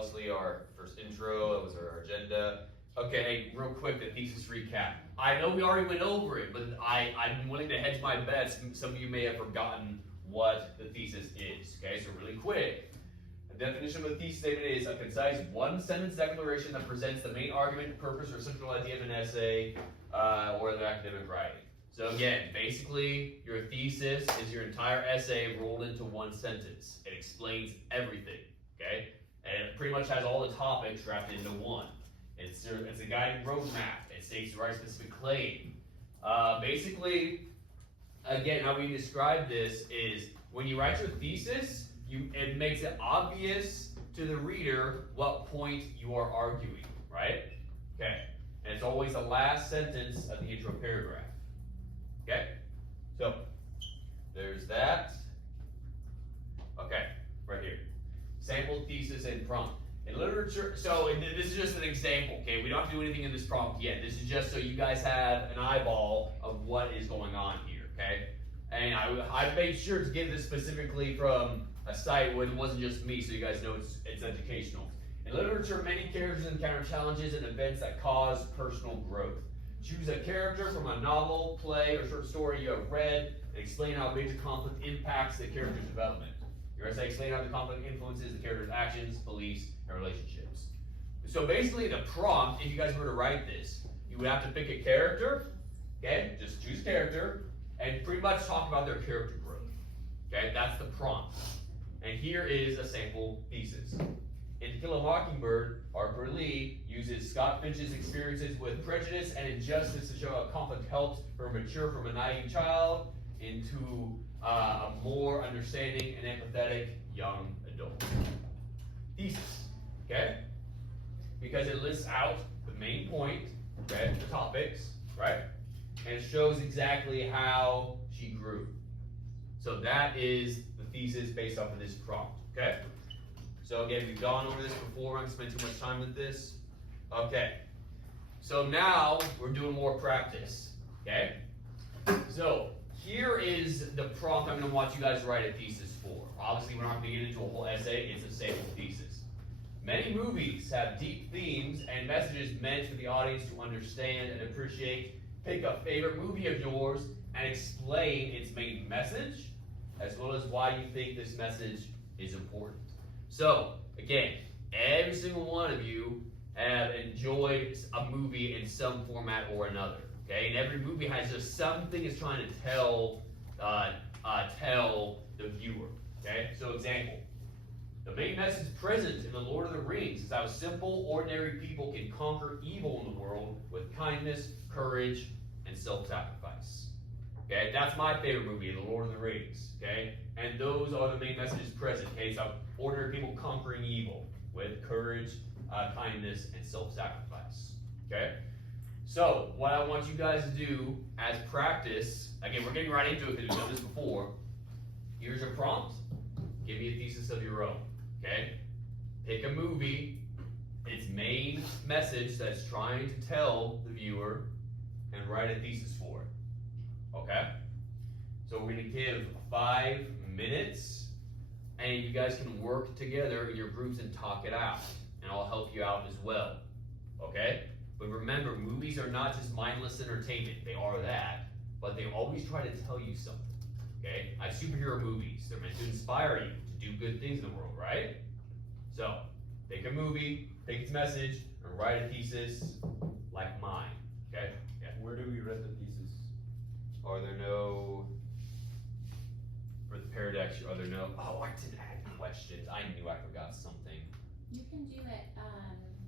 obviously our first intro, that was our agenda. Okay, real quick, the thesis recap. I know we already went over it, but I'm willing to hedge my bets. Some of you may have forgotten what the thesis is. Okay, so really quick. The definition of a thesis statement is a concise one-sentence declaration that presents the main argument, purpose, or central idea of an essay or an academic writing. So again, basically, your thesis is your entire essay rolled into one sentence. It explains everything, okay? And it pretty much has all the topics wrapped into one. It's a guiding roadmap. It states the right specific claim. Basically, again, how we describe this is when you write your thesis, it makes it obvious to the reader what point you are arguing, right? Okay, and it's always the last sentence of the intro paragraph. Okay, so there's that. Okay, right here. Sample, thesis, and prompt. In literature, so this is just an example, okay? We don't have to do anything in this prompt yet. This is just so you guys have an eyeball of what is going on here, okay? And I made sure to give this specifically from a site where it wasn't just me, so you guys know it's educational. In literature, many characters encounter challenges and events that cause personal growth. Choose a character from a novel, play, or short story you have read and explain how a major conflict impacts the character's development. Your essay explain how the conflict influences the character's actions, beliefs, and relationships. So basically the prompt, if you guys were to write this, you would have to pick a character, okay? Just choose character, and pretty much talk about their character growth. Okay, that's the prompt. And here is a sample thesis. In To Kill a Mockingbird, Harper Lee uses Scott Finch's experiences with prejudice and injustice to show how conflict helps her mature from a naive child into a more understanding and empathetic young adult. Thesis, okay? Because it lists out the main point, okay, the topics, right? And it shows exactly how she grew. So that is the thesis based off of this prompt, okay? So again, we've gone over this before. I'm not going to spend too much time with this. Okay. So now we're doing more practice, okay? So here is the prompt I'm going to want you guys to write a thesis for. Obviously, we're not going to get into a whole essay. It's a sample thesis. Many movies have deep themes and messages meant for the audience to understand and appreciate. Pick a favorite movie of yours and explain its main message, as well as why you think this message is important. So, again, every single one of you have enjoyed a movie in some format or another. Okay, and every movie has just something it's trying to tell the viewer. Okay, so example. The main message present in The Lord of the Rings is how simple, ordinary people can conquer evil in the world with kindness, courage, and self-sacrifice. Okay, that's my favorite movie, The Lord of the Rings. Okay, and those are the main messages present. Okay, so ordinary people conquering evil with courage, kindness, and self-sacrifice. Okay, so what I want you guys to do as practice, again, we're getting right into it because we've done this before. Here's your prompt. Give me a thesis of your own. Okay, pick a movie, its main message that's trying to tell the viewer, and write a thesis for it. Okay, so we're going to give 5 minutes, and you guys can work together in your groups and talk it out, and I'll help you out as well. Okay, but remember, movies are not just mindless entertainment. They are that, but they always try to tell you something. Okay, like superhero movies, they're meant to inspire you to do good things in the world, right? So, pick a movie, pick its message, and write a thesis like mine. Okay? Yeah. Where do we read the thesis? Are there no, for the paradox, are there no, oh, I didn't add questions. I knew I forgot something. You can do it